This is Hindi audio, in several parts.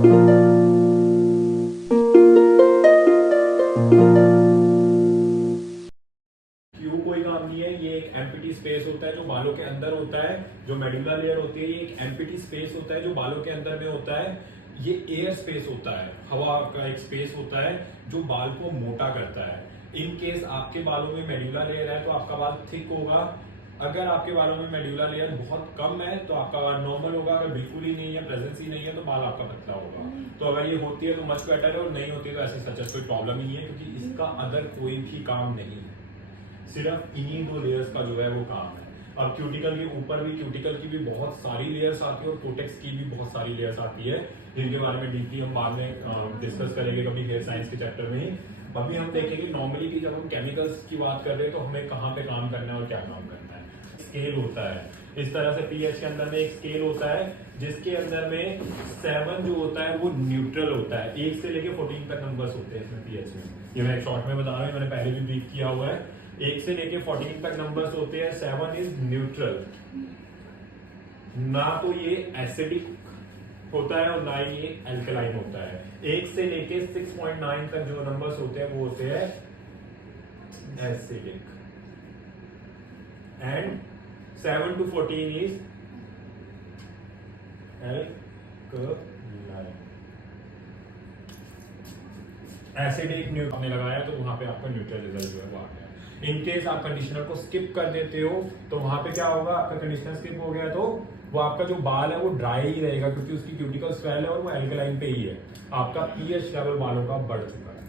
कोई काम नहीं है, ये एक एम्प्टी स्पेस होता है जो बालों के अंदर होता है। जो मेडुला लेयर होती है ये एक एम्प्टी स्पेस होता है जो बालों के अंदर में होता है। ये एयर स्पेस होता है, हवा का एक स्पेस होता है जो बाल को मोटा करता है। इन केस आपके बालों में मेडुला लेयर है तो आपका बाल थिक होगा। अगर आपके बालों में मेडुला लेयर बहुत कम है तो आपका बाल नॉर्मल होगा। अगर बिल्कुल ही नहीं है, प्रेजेंस ही नहीं है, तो बाल आपका पतला होगा। तो अगर ये होती है तो मच बेटर है, और नहीं होती है तो ऐसे सच कोई प्रॉब्लम ही नहीं है, क्योंकि इसका अदर कोई भी काम नहीं है, सिर्फ इन्हीं दो लेयर्स का जो है वो काम है। अब क्यूटिकल के ऊपर भी, क्यूटिकल की भी बहुत सारी लेयर्स आती है और कोटेक्स की भी बहुत सारी लेयर्स आती है, जिनके बारे में डीपली हम बाद में डिस्कस करेंगे कभी हेयर साइंस के चैप्टर में। अभी हम देखेंगे नॉर्मली कि जब हम केमिकल्स की बात कर रहे हैं तो हमें कहाँ पे काम करना है और क्या काम करना है। स्केल होता है इस तरह से, पीएच के अंदर में एक स्केल होता है जिसके अंदर में 7 जो होता है वो न्यूट्रल होता है। 1 से लेके 14 तक नंबर्स होते हैं इसमें पीएच में। ये मैं एक शॉर्ट में बता रहा हूँ, मैंने पहले भी ब्रीफ किया हुआ है। 1 से लेके 14 तक नंबर्स होते हैं। 7 इज न्यूट्रल, ना तो ये एसिडिक होता है और ना ही ये एल्कलाइन होता है। 1 से लेके 6.9 तक जो नंबर्स होते हैं वो होते हैं acidic, and 7 to 14 is alkaline. Acidic neutral आपने लगाया तो वहां पे आपका न्यूट्रल रिजल्ट जो है वो आ गया। इनकेस आप कंडीशनर को स्किप कर देते हो तो वहां पे क्या होगा, आपका कंडीशनर स्किप हो गया तो वो आपका जो बाल है वो ड्राई ही रहेगा, क्योंकि उसकी क्यूटिकल स्वेल है और वो एल्कलाइन पे ही है। आपका पीएच लेवल बालों का बढ़ चुका है,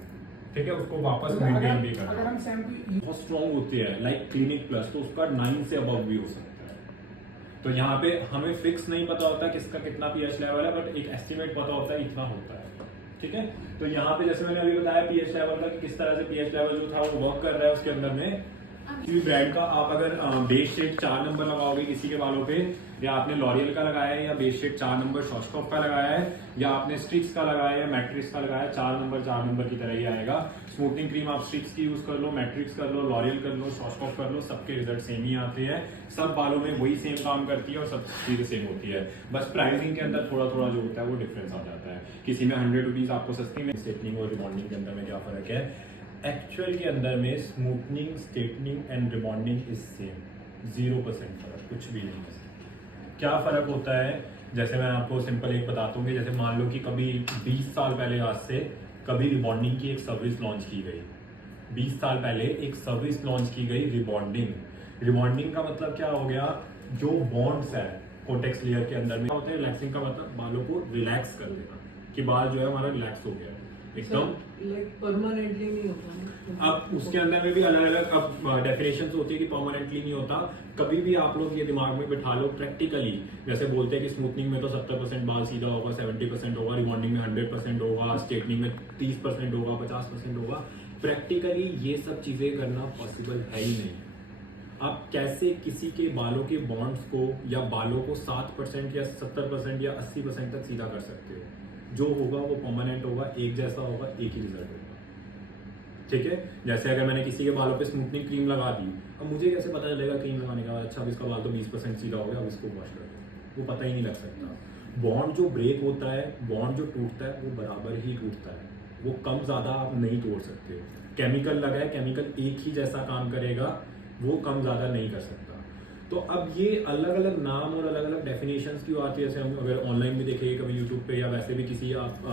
ठीक है। उसको वापस मेंटेन भी करना। अगर हम शैम्पू बहुत स्ट्रॉन्ग होती है लाइक क्लिनिक प्लस, तो उसका 9 से अबव भी हो सकता है। तो यहाँ पे हमें फिक्स नहीं पता होता किसका कितना पीएच लेवल है, बट एक एस्टिमेट पता होता है इतना होता है, ठीक है। तो यहाँ पे जैसे मैंने अभी बताया पीएच लेवल का कि किस तरह से पीएच लेवल जो था वो वर्क कर रहा है उसके अंदर में। किसी ब्रांड का आप अगर बेस शेड 4 नंबर लगाओगे किसी के बालों पे, या आपने लॉरियल का लगाया है, या बेस शेड 4 नंबर शॉर्टस्टॉप का लगाया है, या आपने स्ट्रिक्स का लगाया है या मैट्रिक्स का लगाया है, 4 नंबर की तरह ही आएगा। स्मूथनिंग क्रीम आप स्ट्रिक्स की यूज कर लो, मैट्रिक्स कर लो, लॉरियल कर लो, शॉर्टस्टॉप कर लो, सबके रिजल्ट सेम ही आते हैं। सब बालों में वही सेम काम करती है और सब चीजें सेम होती है। बस प्राइसिंग के अंदर थोड़ा थोड़ा जो होता है वो डिफरेंस आ जाता है। किसी में 100 रुपीज आपको सस्ती में, स्ट्रेटनिंग और रिबॉन्डिंग के अंदर में क्या फर्क है। एक्चुअल के अंदर में smoothening, straightening and rebonding is same, 0% फर्क, कुछ भी नहीं है। क्या फर्क होता है, जैसे मैं आपको सिंपल एक बताता हूँ कि जैसे मान लो कि कभी 20 साल पहले आज से कभी रिबॉन्डिंग की एक सर्विस लॉन्च की गई। 20 साल पहले एक सर्विस लॉन्च की गई रिबॉन्डिंग। रिबॉन्डिंग का मतलब क्या हो गया, जो बॉन्ड्स है कोटेक्स लेयर के अंदर में होते हैं। रिलैक्सिंग का मतलब बालों को रिलैक्स कर देना, कि बाल जो है हमारा रिलैक्स हो गया एकदम, लाइक परमानेंटली नहीं होता। अब उसके अंदर में भी अलग अलग अब डेफिनेशंस होती है कि परमानेंटली नहीं होता। कभी भी आप लोग ये दिमाग में बिठा लो प्रैक्टिकली, जैसे बोलते हैं कि स्मूथनिंग में तो 70% बाल सीधा होगा, 70% होगा, रिबॉन्डिंग में 100% होगा, स्ट्रेटनिंग में 30% होगा, 50% होगा। प्रैक्टिकली ये सब चीजें करना पॉसिबल है ही नहीं। आप कैसे किसी के बालों के बॉन्ड्स को या बालों को 7% या 70% या 80% तक सीधा कर सकते हो। जो होगा वो परमानेंट होगा, एक जैसा होगा, एक ही रिजल्ट होगा, ठीक है। जैसे अगर मैंने किसी के बालों पे स्मूथनिंग क्रीम लगा दी, अब मुझे कैसे पता चलेगा क्रीम लगाने के बाद अच्छा अब इसका बाल तो 20% सीधा हो गया, अब इसको वॉश कर दो, वो पता ही नहीं लग सकता। बॉन्ड जो ब्रेक होता है, बॉन्ड जो टूटता है वो बराबर ही टूटता है, वो कम ज्यादा आप नहीं तोड़ सकते हो। केमिकल लगा है, केमिकल एक ही जैसा काम करेगा, वो कम ज्यादा नहीं कर सकता। तो अब ये अलग अलग नाम और अलग अलग डेफिनेशंस क्यों आती है, जैसे हम अगर ऑनलाइन भी देखेंगे कभी यूट्यूब पे या वैसे भी किसी आप